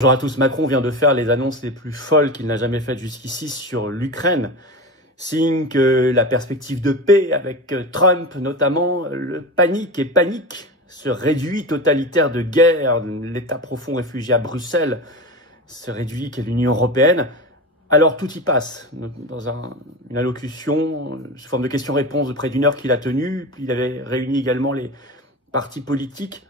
Bonjour à tous, Macron vient de faire les annonces les plus folles qu'il n'a jamais faites jusqu'ici sur l'Ukraine. Signe que la perspective de paix avec Trump notamment, le panique se réduit, totalitaire de guerre, l'état profond réfugié à Bruxelles se réduit qu'à l'Union européenne. Alors tout y passe, dans une allocution sous forme de questions-réponses de près d'une heure qu'il a tenue, puis il avait réuni également les partis politiques.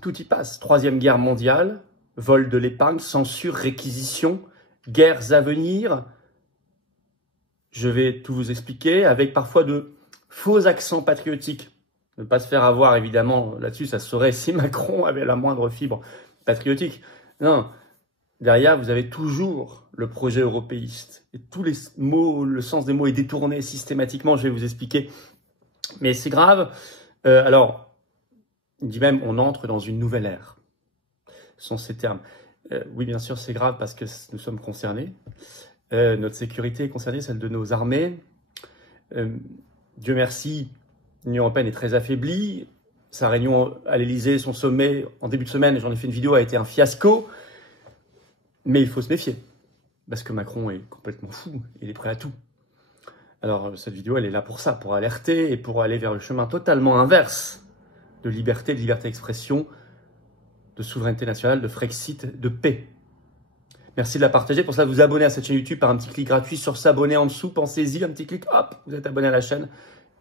Tout y passe, Troisième Guerre mondiale, vol de l'épargne, censure, réquisition, guerres à venir. Je vais tout vous expliquer avec parfois de faux accents patriotiques. Ne pas se faire avoir, évidemment, là-dessus, ça se saurait si Macron avait la moindre fibre patriotique. Non, derrière, vous avez toujours le projet européiste. Et tous les mots, le sens des mots est détourné systématiquement, je vais vous expliquer. Mais c'est grave. Alors, il dit même, on entre dans une nouvelle ère. Ce sont ces termes. Oui, bien sûr, c'est grave parce que nous sommes concernés. Notre sécurité est concernée, celle de nos armées. Dieu merci, l'Union européenne est très affaiblie. Sa réunion à l'Elysée, son sommet en début de semaine, j'en ai fait une vidéo, a été un fiasco. Mais il faut se méfier, parce que Macron est complètement fou, il est prêt à tout. Alors cette vidéo, elle est là pour ça, pour alerter et pour aller vers le chemin totalement inverse de liberté d'expression, de souveraineté nationale, de Frexit, de paix. Merci de la partager. Pour cela, vous abonner à cette chaîne YouTube par un petit clic gratuit sur s'abonner en dessous. Pensez-y, un petit clic, hop, vous êtes abonné à la chaîne.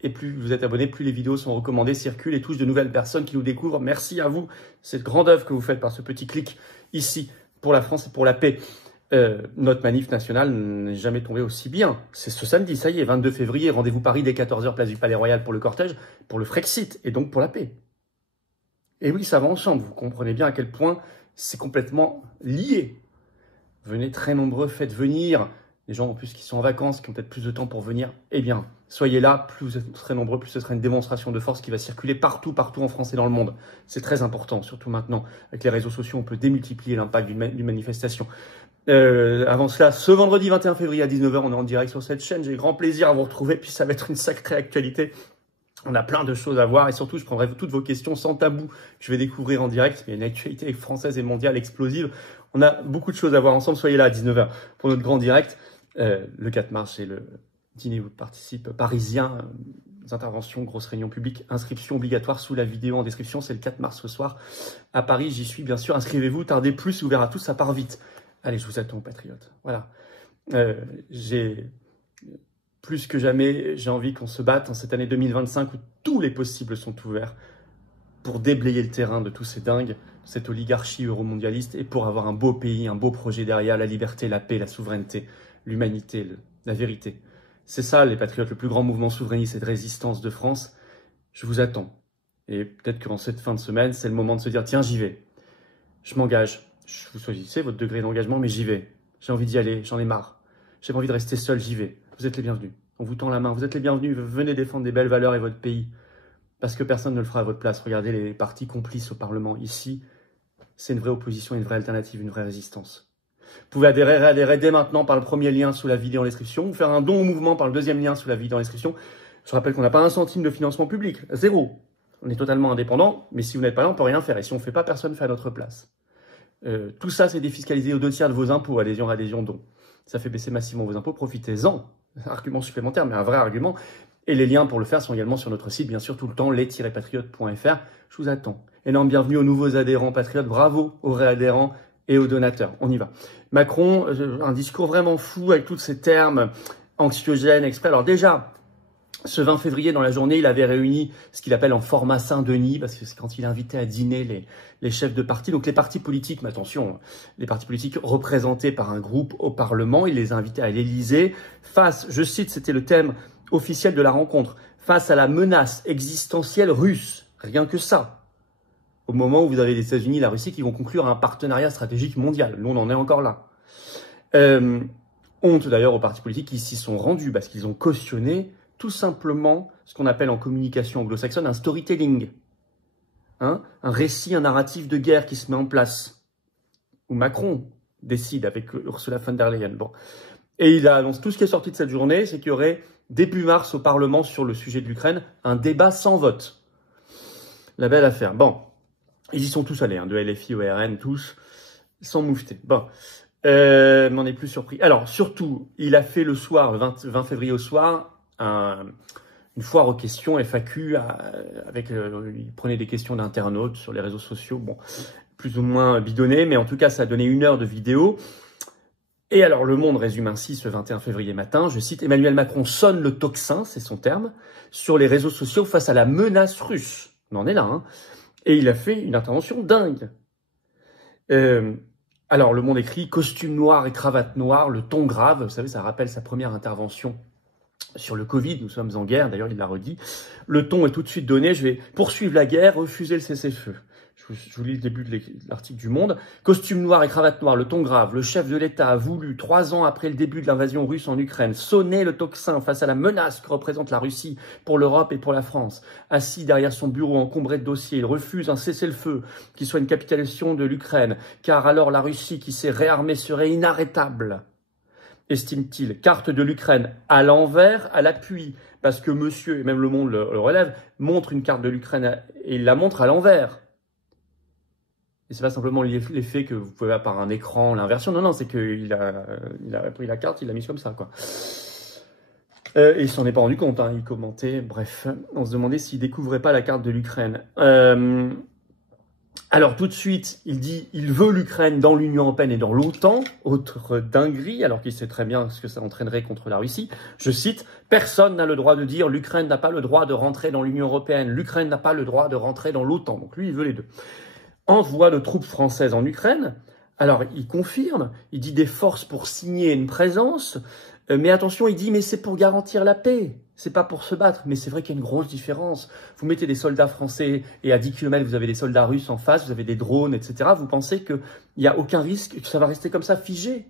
Et plus vous êtes abonné, plus les vidéos sont recommandées, circulent et touchent de nouvelles personnes qui nous découvrent. Merci à vous, cette grande œuvre que vous faites par ce petit clic ici pour la France et pour la paix. Notre manif nationale n'est jamais tombée aussi bien. C'est ce samedi, ça y est, 22 février, rendez-vous Paris dès 14 h, place du Palais Royal pour le cortège, pour le Frexit et donc pour la paix. Et oui, ça va ensemble, vous comprenez bien à quel point c'est complètement lié. Venez très nombreux, faites venir les gens en plus qui sont en vacances, qui ont peut-être plus de temps pour venir. Eh bien, soyez là, plus vous êtes très nombreux, plus ce sera une démonstration de force qui va circuler partout en France et dans le monde. C'est très important, surtout maintenant. Avec les réseaux sociaux, on peut démultiplier l'impact d'une manifestation. Avant cela, ce vendredi 21 février à 19 h, on est en direct sur cette chaîne. J'ai grand plaisir à vous retrouver, puis ça va être une sacrée actualité. On a plein de choses à voir et surtout, je prendrai toutes vos questions sans tabou. Je vais découvrir en direct. Il y a une actualité française et mondiale explosive. On a beaucoup de choses à voir ensemble. Soyez là à 19 h pour notre grand direct. Le 4 mars, c'est le dîner où participe parisien. Interventions, grosse réunion publique, inscription obligatoire sous la vidéo en description. C'est le 4 mars ce soir à Paris. J'y suis bien sûr. Inscrivez-vous, tardez plus, ouvert à tous, ça part vite. Allez, je vous attends, patriotes. Voilà. Plus que jamais, j'ai envie qu'on se batte en cette année 2025 où tous les possibles sont ouverts pour déblayer le terrain de tous ces dingues, cette oligarchie euromondialiste et pour avoir un beau pays, un beau projet derrière, la liberté, la paix, la souveraineté, l'humanité, la vérité. C'est ça, les patriotes, le plus grand mouvement souverainiste et de résistance de France. Je vous attends. Et peut-être qu'en cette fin de semaine, c'est le moment de se dire, tiens, j'y vais. Je m'engage. Vous choisissez votre degré d'engagement, mais j'y vais. J'ai envie d'y aller, j'en ai marre. J'ai pas envie de rester seul, j'y vais. Vous êtes les bienvenus. On vous tend la main. Vous êtes les bienvenus. Venez défendre des belles valeurs et votre pays. Parce que personne ne le fera à votre place. Regardez les partis complices au Parlement. Ici, c'est une vraie opposition, une vraie alternative, une vraie résistance. Vous pouvez adhérer dès maintenant par le premier lien sous la vidéo en description ou faire un don au mouvement par le deuxième lien sous la vidéo en description. Je rappelle qu'on n'a pas un centime de financement public. Zéro. On est totalement indépendant. Mais si vous n'êtes pas là, on ne peut rien faire. Et si on ne fait pas, personne ne fait à notre place. Tout ça, c'est défiscalisé aux 2/3 de vos impôts. Adhésion, don. Ça fait baisser massivement vos impôts. Profitez-en. Argument supplémentaire, mais un vrai argument. Et les liens pour le faire sont également sur notre site, bien sûr, tout le temps, les-patriotes.fr. Je vous attends. Énorme bienvenue aux nouveaux adhérents patriotes. Bravo aux réadhérents et aux donateurs. On y va. Macron, un discours vraiment fou avec tous ces termes anxiogènes, exprès. Alors déjà, ce 20 février, dans la journée, il avait réuni ce qu'il appelle en format Saint-Denis, parce que c'est quand il invitait à dîner les chefs de parti. Donc les partis politiques, mais attention, les partis politiques représentés par un groupe au Parlement, il les a invités à l'Élysée, face, je cite, c'était le thème officiel de la rencontre, face à la menace existentielle russe, rien que ça. Au moment où vous avez les États-Unis et la Russie qui vont conclure un partenariat stratégique mondial. Nous, on en est encore là. Honte d'ailleurs aux partis politiques qui s'y sont rendus, parce qu'ils ont cautionné tout simplement ce qu'on appelle en communication anglo-saxonne un storytelling. Un récit, un narratif de guerre qui se met en place. Où Macron décide avec Ursula von der Leyen. Bon. Et il annonce tout ce qui est sorti de cette journée, c'est qu'il y aurait début mars au Parlement sur le sujet de l'Ukraine, un débat sans vote. La belle affaire. Bon, ils y sont tous allés, de LFI au RN, tous. sans moufter. Bon, m'en est plus surpris. Alors, surtout, il a fait le soir, le 20 février au soir, une foire aux questions FAQ, il prenait des questions d'internautes sur les réseaux sociaux, bon, plus ou moins bidonné, mais en tout cas, ça a donné 1 heure de vidéo. Et alors, Le Monde résume ainsi ce 21 février matin, je cite, « Emmanuel Macron sonne le tocsin », c'est son terme, sur les réseaux sociaux face à la menace russe. On en est là, hein. Et il a fait une intervention dingue. Alors, Le Monde écrit « Costume noir et cravate noire, le ton grave ». Vous savez, ça rappelle sa première intervention sur le Covid. Nous sommes en guerre, d'ailleurs, il l'a redit. Le ton est tout de suite donné. Je vais poursuivre la guerre, refuser le cessez-le-feu. Je vous lis le début de l'article du Monde. Costume noir et cravate noire, le ton grave. Le chef de l'État a voulu, 3 ans après le début de l'invasion russe en Ukraine, sonner le tocsin face à la menace que représente la Russie pour l'Europe et pour la France. Assis derrière son bureau encombré de dossiers, il refuse un cessez-le-feu qui soit une capitulation de l'Ukraine, car alors la Russie qui s'est réarmée serait inarrêtable. Estime-t-il, carte de l'Ukraine à l'envers, à l'appui, parce que monsieur, et même Le Monde le relève, montre une carte de l'Ukraine et il la montre à l'envers. Et c'est pas simplement l'effet que vous pouvez avoir par un écran, l'inversion. Non, c'est qu'il a pris la carte, il l'a mise comme ça, quoi. Et il s'en est pas rendu compte, hein. Il commentait, bref. On se demandait s'il découvrait pas la carte de l'Ukraine. Alors, tout de suite, il dit, il veut l'Ukraine dans l'Union européenne et dans l'OTAN. Autre dinguerie, alors qu'il sait très bien ce que ça entraînerait contre la Russie. Je cite, « Personne n'a le droit de dire l'Ukraine n'a pas le droit de rentrer dans l'Union européenne. L'Ukraine n'a pas le droit de rentrer dans l'OTAN. » Donc lui, il veut les deux. Envoi de troupes françaises en Ukraine. Alors, il confirme, il dit des forces pour signer une présence, mais attention, il dit, mais c'est pour garantir la paix, c'est pas pour se battre. Mais c'est vrai qu'il y a une grosse différence. Vous mettez des soldats français et à 10 km, vous avez des soldats russes en face, vous avez des drones, etc. Vous pensez qu'il n'y a aucun risque, que ça va rester comme ça figé,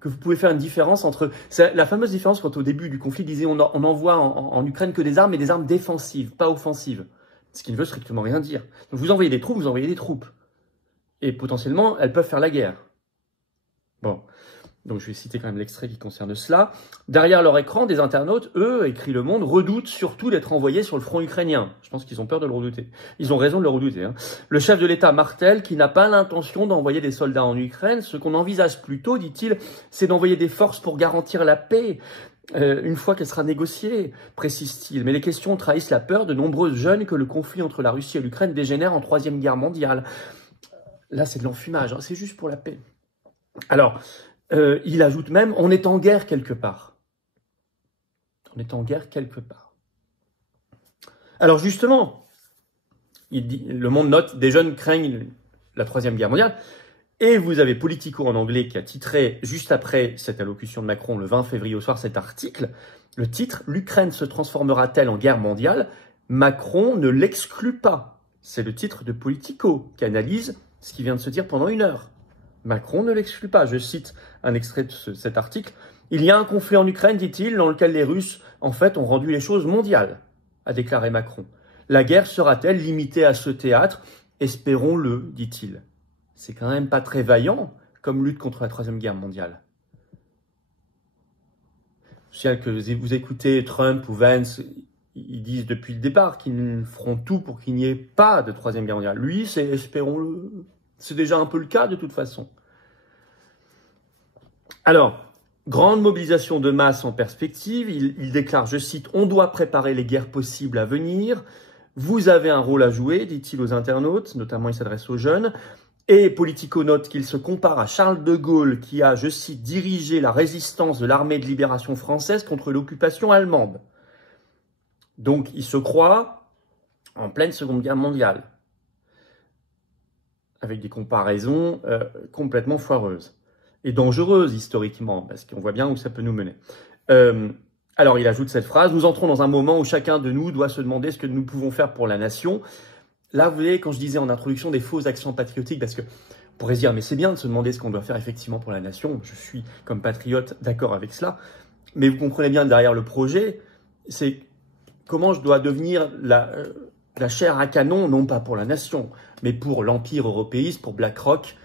que vous pouvez faire une différence entre... C'est la fameuse différence quand au début du conflit, il disait on envoie en Ukraine que des armes, mais des armes défensives, pas offensives. Ce qui ne veut strictement rien dire. Donc vous envoyez des troupes, vous envoyez des troupes. Et potentiellement, elles peuvent faire la guerre. Bon, donc je vais citer quand même l'extrait qui concerne cela. Derrière leur écran, des internautes, eux, écrit Le Monde, redoutent surtout d'être envoyés sur le front ukrainien. Je pense qu'ils ont peur de le redouter. Ils ont raison de le redouter, hein. Le chef de l'État martèle qui n'a pas l'intention d'envoyer des soldats en Ukraine. Ce qu'on envisage plutôt, dit-il, c'est d'envoyer des forces pour garantir la paix. Une fois qu'elle sera négociée, précise-t-il. Mais les questions trahissent la peur de nombreux jeunes que le conflit entre la Russie et l'Ukraine dégénère en 3e guerre mondiale. Là, c'est de l'enfumage, hein, c'est juste pour la paix. Alors, il ajoute même, on est en guerre quelque part. On est en guerre quelque part. Alors justement, il dit, Le Monde note, des jeunes craignent la 3e guerre mondiale. Et vous avez Politico en anglais qui a titré, juste après cette allocution de Macron, le 20 février au soir, cet article. Le titre, « L'Ukraine se transformera-t-elle en guerre mondiale ? Macron ne l'exclut pas ». C'est le titre de Politico qui analyse ce qui vient de se dire pendant 1 heure. Macron ne l'exclut pas. Je cite un extrait de cet article. « Il y a un conflit en Ukraine, dit-il, dans lequel les Russes, en fait, ont rendu les choses mondiales », a déclaré Macron. « La guerre sera-t-elle limitée à ce théâtre ? Espérons-le, dit-il. » C'est quand même pas très vaillant comme lutte contre la 3e guerre mondiale. Je sais que vous écoutez Trump ou Vance, ils disent depuis le départ qu'ils feront tout pour qu'il n'y ait pas de 3e guerre mondiale. Lui, c'est espérons-le. C'est déjà un peu le cas de toute façon. Alors, grande mobilisation de masse en perspective. Il déclare, je cite, « On doit préparer les guerres possibles à venir. Vous avez un rôle à jouer, dit-il aux internautes, notamment il s'adresse aux jeunes. » Et Politico note qu'il se compare à Charles de Gaulle qui a, je cite, dirigé la résistance de l'armée de libération française contre l'occupation allemande. Donc il se croit en pleine 2e guerre mondiale, avec des comparaisons complètement foireuses et dangereuses historiquement, parce qu'on voit bien où ça peut nous mener. Alors il ajoute cette phrase, « Nous entrons dans un moment où chacun de nous doit se demander ce que nous pouvons faire pour la nation. » Là, vous voyez, quand je disais en introduction des faux accents patriotiques, parce que on pourrait se dire, mais c'est bien de se demander ce qu'on doit faire effectivement pour la nation. Je suis, comme patriote, d'accord avec cela. Mais vous comprenez bien, derrière le projet, c'est comment je dois devenir la chair à canon, non pas pour la nation, mais pour l'empire européiste, pour BlackRock,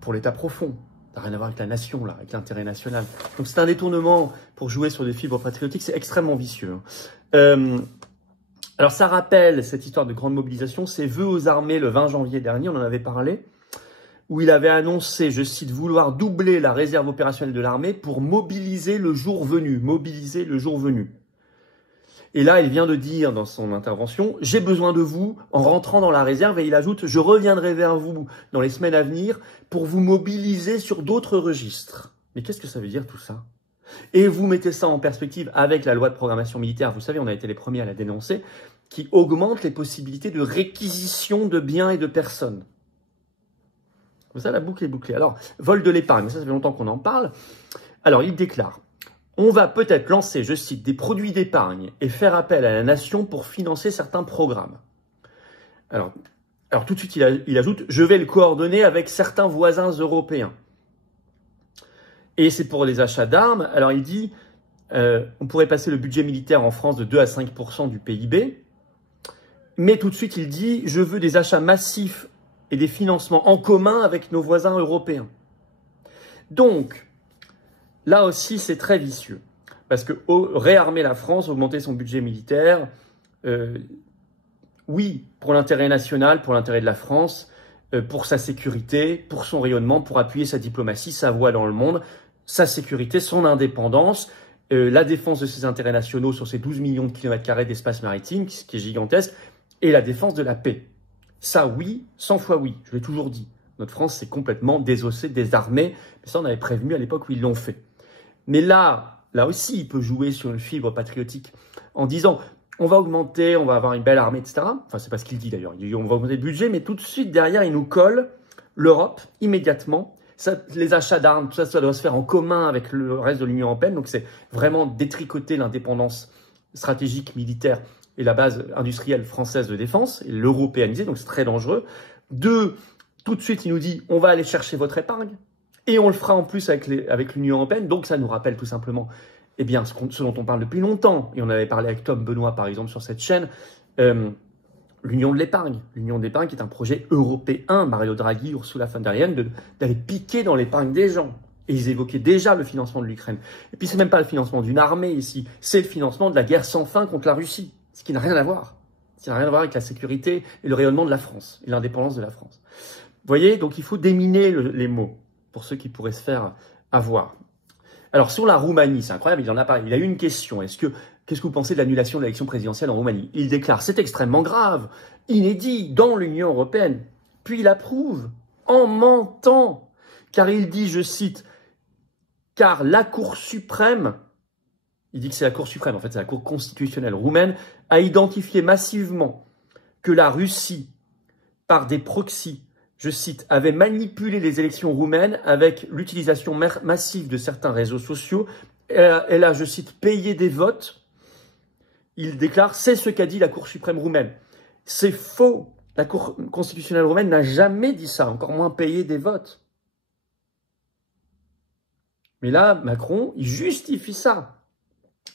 pour l'État profond. Ça n'a rien à voir avec la nation, là, avec l'intérêt national. Donc c'est un détournement pour jouer sur des fibres patriotiques, c'est extrêmement vicieux. Alors ça rappelle cette histoire de grande mobilisation, ces vœux aux armées le 20 janvier dernier, on en avait parlé. où il avait annoncé, je cite, vouloir doubler la réserve opérationnelle de l'armée pour mobiliser le jour venu. Mobiliser le jour venu. Et là, il vient de dire dans son intervention, j'ai besoin de vous en rentrant dans la réserve, et il ajoute, je reviendrai vers vous dans les semaines à venir pour vous mobiliser sur d'autres registres. Mais qu'est-ce que ça veut dire tout ça? Et vous mettez ça en perspective avec la loi de programmation militaire, vous savez, on a été les premiers à la dénoncer, qui augmente les possibilités de réquisition de biens et de personnes. Comme ça, la boucle est bouclée. Alors, vol de l'épargne, ça fait longtemps qu'on en parle. Alors, il déclare, on va peut-être lancer, je cite, des produits d'épargne et faire appel à la nation pour financer certains programmes. Alors tout de suite, il ajoute, je vais le coordonner avec certains voisins européens. Et c'est pour les achats d'armes. Alors il dit, on pourrait passer le budget militaire en France de 2 à 5% du PIB. Mais tout de suite, il dit, je veux des achats massifs et des financements en commun avec nos voisins européens. Donc, là aussi, c'est très vicieux. Parce que réarmer la France, augmenter son budget militaire, oui, pour l'intérêt national, pour l'intérêt de la France, pour sa sécurité, pour son rayonnement, pour appuyer sa diplomatie, sa voix dans le monde, sa sécurité, son indépendance, la défense de ses intérêts nationaux sur ses 12 millions de kilomètres carrés d'espace maritime, ce qui est gigantesque, et la défense de la paix. Ça, oui, 100 fois oui, je l'ai toujours dit. Notre France s'est complètement désossée, désarmée, mais ça, on avait prévenu à l'époque où ils l'ont fait. Mais là aussi, il peut jouer sur une fibre patriotique en disant on va augmenter, on va avoir une belle armée, etc. Enfin, c'est pas ce qu'il dit d'ailleurs. Il dit on va augmenter le budget, mais tout de suite derrière, il nous colle l'Europe immédiatement. Ça, les achats d'armes, tout ça, ça doit se faire en commun avec le reste de l'Union européenne. Donc, c'est vraiment détricoter l'indépendance stratégique, militaire et la base industrielle française de défense, et l'européaniser. Donc, c'est très dangereux. Deux, tout de suite, il nous dit on va aller chercher votre épargne. Et on le fera en plus avec l'Union européenne. Donc, ça nous rappelle tout simplement ce dont on parle depuis longtemps. Et on avait parlé avec Tom Benoît, par exemple, sur cette chaîne. L'Union de l'épargne. L'Union de l'épargne qui est un projet européen, Mario Draghi, Ursula von der Leyen, d'aller piquer dans l'épargne des gens. Et ils évoquaient déjà le financement de l'Ukraine. Et puis, c'est même pas le financement d'une armée ici. C'est le financement de la guerre sans fin contre la Russie. Ce qui n'a rien à voir. Ce qui n'a rien à voir avec la sécurité et le rayonnement de la France. Et l'indépendance de la France. Vous voyez, donc il faut déminer les mots pour ceux qui pourraient se faire avoir. Alors, sur la Roumanie, c'est incroyable, il en a parlé. Il a eu une question. Qu'est-ce que vous pensez de l'annulation de l'élection présidentielle en Roumanie? Il déclare, c'est extrêmement grave, inédit dans l'Union européenne. Puis il approuve, en mentant, car il dit, je cite, car la Cour suprême, il dit que c'est la Cour suprême, en fait c'est la Cour constitutionnelle roumaine, a identifié massivement que la Russie, par des proxys, je cite, avait manipulé les élections roumaines avec l'utilisation massive de certains réseaux sociaux. Elle a, je cite, payé des votes. Il déclare, c'est ce qu'a dit la Cour suprême roumaine. C'est faux. La Cour constitutionnelle roumaine n'a jamais dit ça, encore moins payé des votes. Mais là, Macron, il justifie ça.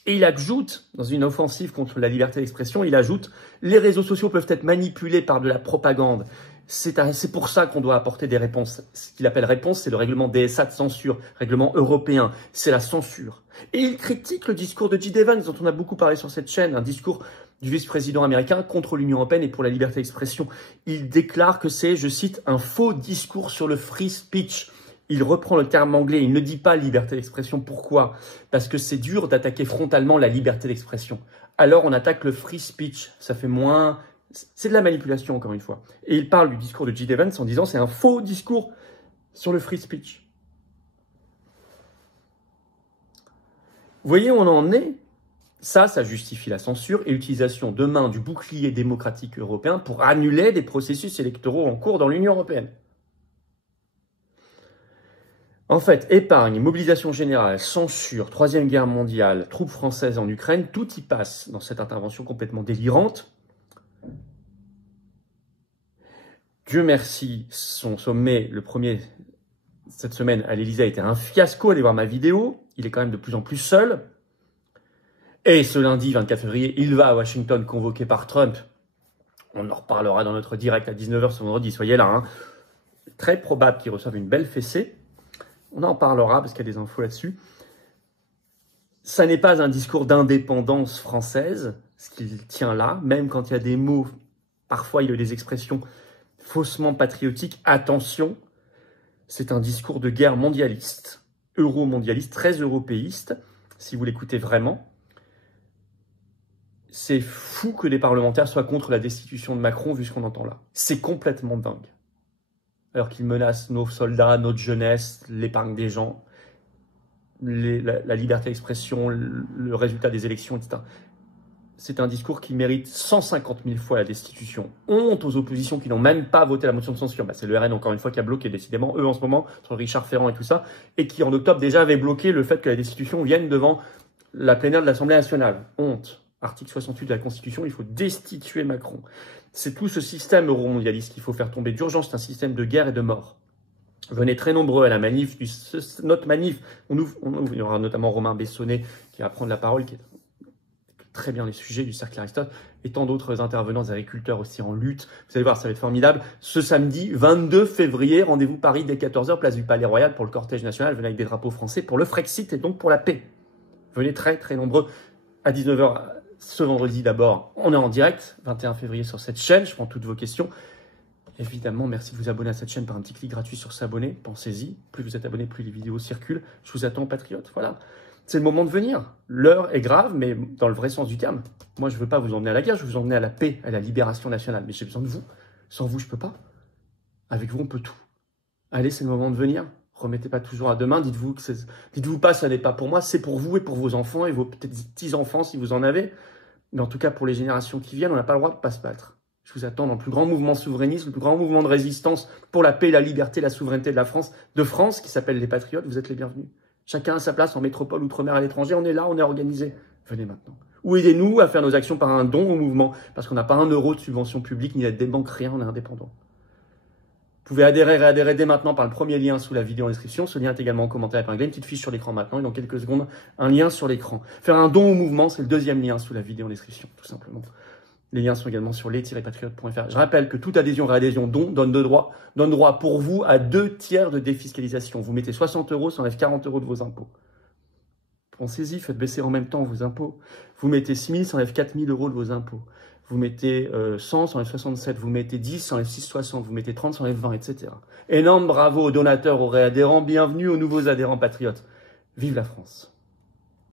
Et il ajoute, dans une offensive contre la liberté d'expression, il ajoute, les réseaux sociaux peuvent être manipulés par de la propagande. C'est pour ça qu'on doit apporter des réponses. Ce qu'il appelle réponse, c'est le règlement DSA de censure, règlement européen, c'est la censure. Et il critique le discours de J.D. Vance, dont on a beaucoup parlé sur cette chaîne, un discours du vice-président américain contre l'Union européenne et pour la liberté d'expression. Il déclare que c'est, je cite, un faux discours sur le free speech. Il reprend le terme anglais, il ne dit pas liberté d'expression. Pourquoi? Parce que c'est dur d'attaquer frontalement la liberté d'expression. Alors on attaque le free speech, ça fait moins... C'est de la manipulation, encore une fois. Et il parle du discours de J.D. Vance en disant c'est un faux discours sur le free speech. Vous voyez où on en est? Ça justifie la censure et l'utilisation demain du bouclier démocratique européen pour annuler des processus électoraux en cours dans l'Union européenne. En fait, épargne, mobilisation générale, censure, Troisième Guerre mondiale, troupes françaises en Ukraine, tout y passe dans cette intervention complètement délirante. Dieu merci, son sommet, le premier cette semaine à l'Élysée a été un fiasco. Allez voir ma vidéo, il est quand même de plus en plus seul. Et ce lundi 24 février, il va à Washington convoqué par Trump. On en reparlera dans notre direct à 19h ce vendredi, soyez là. Hein. Très probable qu'il reçoive une belle fessée. On en parlera parce qu'il y a des infos là-dessus. Ça n'est pas un discours d'indépendance française, ce qu'il tient là, même quand il y a des mots, parfois il y a des expressions faussement patriotiques. Attention, C'est un discours de guerre mondialiste, euro-mondialiste, très européiste, si vous l'écoutez vraiment. C'est fou que des parlementaires soient contre la destitution de Macron, vu ce qu'on entend là. C'est complètement dingue. Alors qu'il menace nos soldats, notre jeunesse, l'épargne des gens, la liberté d'expression, le résultat des élections, etc. C'est un discours qui mérite 150 000 fois la destitution. Honte aux oppositions qui n'ont même pas voté la motion de censure. C'est le RN, encore une fois, qui a bloqué, décidément, eux en ce moment, sur Richard Ferrand et tout ça, et qui en octobre déjà avait bloqué le fait que la destitution vienne devant la plénière de l'Assemblée nationale. Honte. Article 68 de la Constitution, il faut destituer Macron. C'est tout ce système euro-mondialiste qu'il faut faire tomber d'urgence. C'est un système de guerre et de mort. Venez très nombreux à la manif, notre manif. Il y aura notamment Romain Bessonnet qui va prendre la parole, qui est très bien les sujets du Cercle Aristote, et tant d'autres intervenants, des agriculteurs aussi en lutte. Vous allez voir, ça va être formidable. Ce samedi 22 février, rendez-vous Paris dès 14h, place du Palais Royal pour le cortège national. Venez avec des drapeaux français pour le Frexit et donc pour la paix. Venez très très nombreux à 19h. Ce vendredi d'abord, on est en direct, 21 février sur cette chaîne, je prends toutes vos questions. Évidemment, merci de vous abonner à cette chaîne par un petit clic gratuit sur s'abonner, pensez-y. Plus vous êtes abonnés, plus les vidéos circulent. Je vous attends, patriotes, voilà. C'est le moment de venir. L'heure est grave, mais dans le vrai sens du terme. Moi, je ne veux pas vous emmener à la guerre, je veux vous emmener à la paix, à la libération nationale. Mais j'ai besoin de vous. Sans vous, je ne peux pas. Avec vous, on peut tout. Allez, c'est le moment de venir. Remettez pas toujours à demain, dites-vous pas ça n'est pas pour moi, c'est pour vous et pour vos enfants et vos petits-enfants si vous en avez. Mais en tout cas, pour les générations qui viennent, on n'a pas le droit de ne pas se battre. Je vous attends dans le plus grand mouvement souverainiste, le plus grand mouvement de résistance pour la paix, la liberté, la souveraineté de France, qui s'appelle les Patriotes. Vous êtes les bienvenus. Chacun à sa place en métropole, outre-mer, à l'étranger. On est là, on est organisé. Venez maintenant. Ou aidez-nous à faire nos actions par un don au mouvement, parce qu'on n'a pas un euro de subvention publique, ni d'aide des banques, rien, on est indépendant. Vous pouvez adhérer et réadhérer dès maintenant par le premier lien sous la vidéo en description. Ce lien est également en commentaire épinglé, une petite fiche sur l'écran maintenant et dans quelques secondes, un lien sur l'écran. Faire un don au mouvement, c'est le deuxième lien sous la vidéo en description, tout simplement. Les liens sont également sur les-patriotes.fr. Je rappelle que toute adhésion, réadhésion, don donne droit pour vous à 2 tiers de défiscalisation. Vous mettez 60 €, ça enlève 40 € de vos impôts. Pensez-y, faites baisser en même temps vos impôts. Vous mettez 6 000, ça enlève 4 000 € de vos impôts. Vous mettez 100, ça enlève 67. Vous mettez 10, ça enlève 6,60. Vous mettez 30, ça enlève 20, etc. Énorme bravo aux donateurs, aux réadhérents. Bienvenue aux nouveaux adhérents patriotes. Vive la France!